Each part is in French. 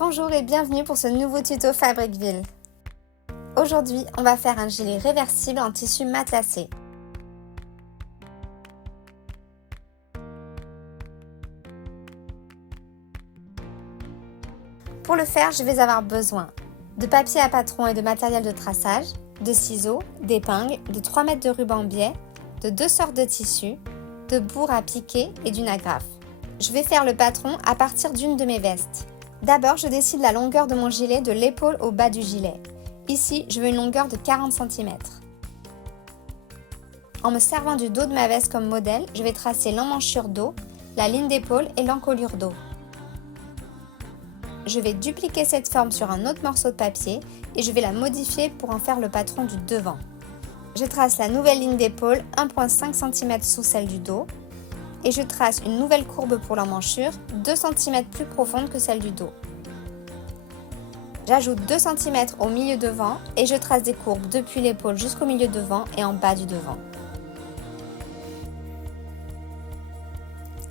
Bonjour et bienvenue pour ce nouveau tuto Fabriqueville. Aujourd'hui, on va faire un gilet réversible en tissu matelassé. Pour le faire, je vais avoir besoin de papier à patron et de matériel de traçage, de ciseaux, d'épingles, de 3 mètres de ruban biais, de 2 sortes de tissus, de bourre à piquer et d'une agrafe. Je vais faire le patron à partir d'une de mes vestes. D'abord, je décide la longueur de mon gilet de l'épaule au bas du gilet. Ici, je veux une longueur de 40 cm. En me servant du dos de ma veste comme modèle, je vais tracer l'emmanchure dos, la ligne d'épaule et l'encolure dos. Je vais dupliquer cette forme sur un autre morceau de papier et je vais la modifier pour en faire le patron du devant. Je trace la nouvelle ligne d'épaule 1,5 cm sous celle du dos et je trace une nouvelle courbe pour l'emmanchure 2 cm plus profonde que celle du dos. J'ajoute 2 cm au milieu devant et je trace des courbes depuis l'épaule jusqu'au milieu devant et en bas du devant.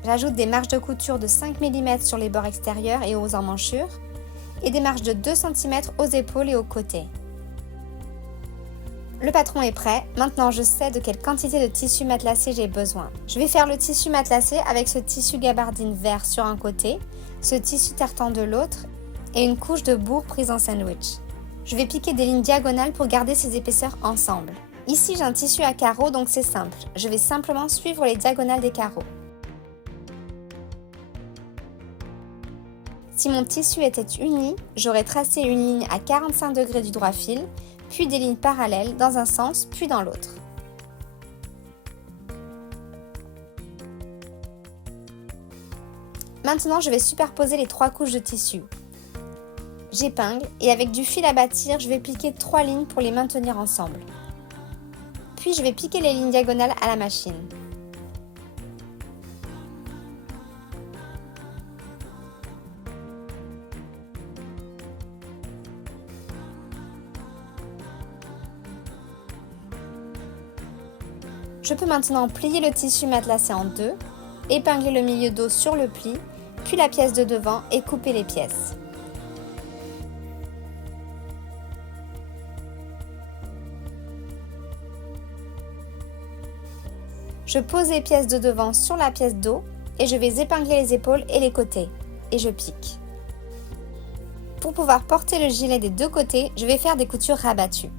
J'ajoute des marges de couture de 5 mm sur les bords extérieurs et aux emmanchures et des marges de 2 cm aux épaules et aux côtés. Le patron est prêt, maintenant je sais de quelle quantité de tissu matelassé j'ai besoin. Je vais faire le tissu matelassé avec ce tissu gabardine vert sur un côté, ce tissu tartan de l'autre et une couche de bourre prise en sandwich. Je vais piquer des lignes diagonales pour garder ces épaisseurs ensemble. Ici j'ai un tissu à carreaux donc c'est simple, je vais simplement suivre les diagonales des carreaux. Si mon tissu était uni, j'aurais tracé une ligne à 45 degrés du droit fil, puis des lignes parallèles dans un sens, puis dans l'autre. Maintenant, je vais superposer les 3 couches de tissu. J'épingle et avec du fil à bâtir, je vais piquer 3 lignes pour les maintenir ensemble. Puis je vais piquer les lignes diagonales à la machine. Je peux maintenant plier le tissu matelassé en deux, épingler le milieu dos sur le pli, puis la pièce de devant et couper les pièces. Je pose les pièces de devant sur la pièce dos et je vais épingler les épaules et les côtés, et je pique. Pour pouvoir porter le gilet des deux côtés, je vais faire des coutures rabattues.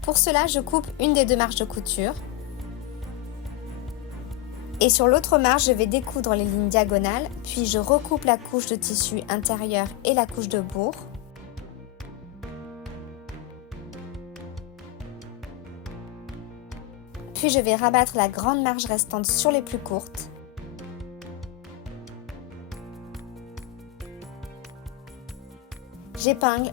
Pour cela, je coupe une des 2 marges de couture. Et sur l'autre marge, je vais découdre les lignes diagonales, puis je recoupe la couche de tissu intérieur et la couche de bourre. Puis je vais rabattre la grande marge restante sur les plus courtes. J'épingle.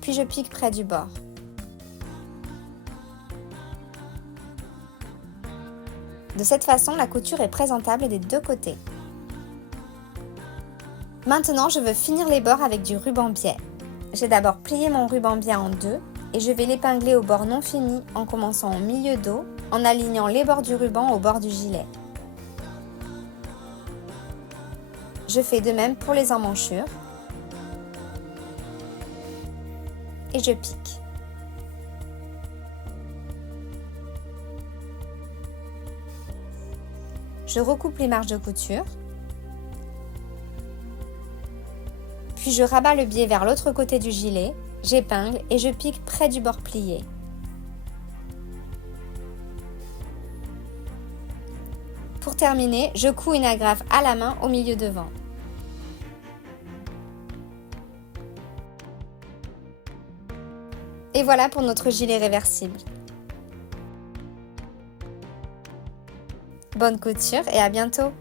Puis je pique près du bord. De cette façon, la couture est présentable des deux côtés. Maintenant, je veux finir les bords avec du ruban biais. J'ai d'abord plié mon ruban biais en deux et je vais l'épingler au bord non fini en commençant au milieu dos, en alignant les bords du ruban au bord du gilet. Je fais de même pour les emmanchures. Et je pique. Je recoupe les marges de couture. Puis je rabats le biais vers l'autre côté du gilet, j'épingle et je pique près du bord plié. Pour terminer, je couds une agrafe à la main au milieu devant. Et voilà pour notre gilet réversible. Bonne couture et à bientôt!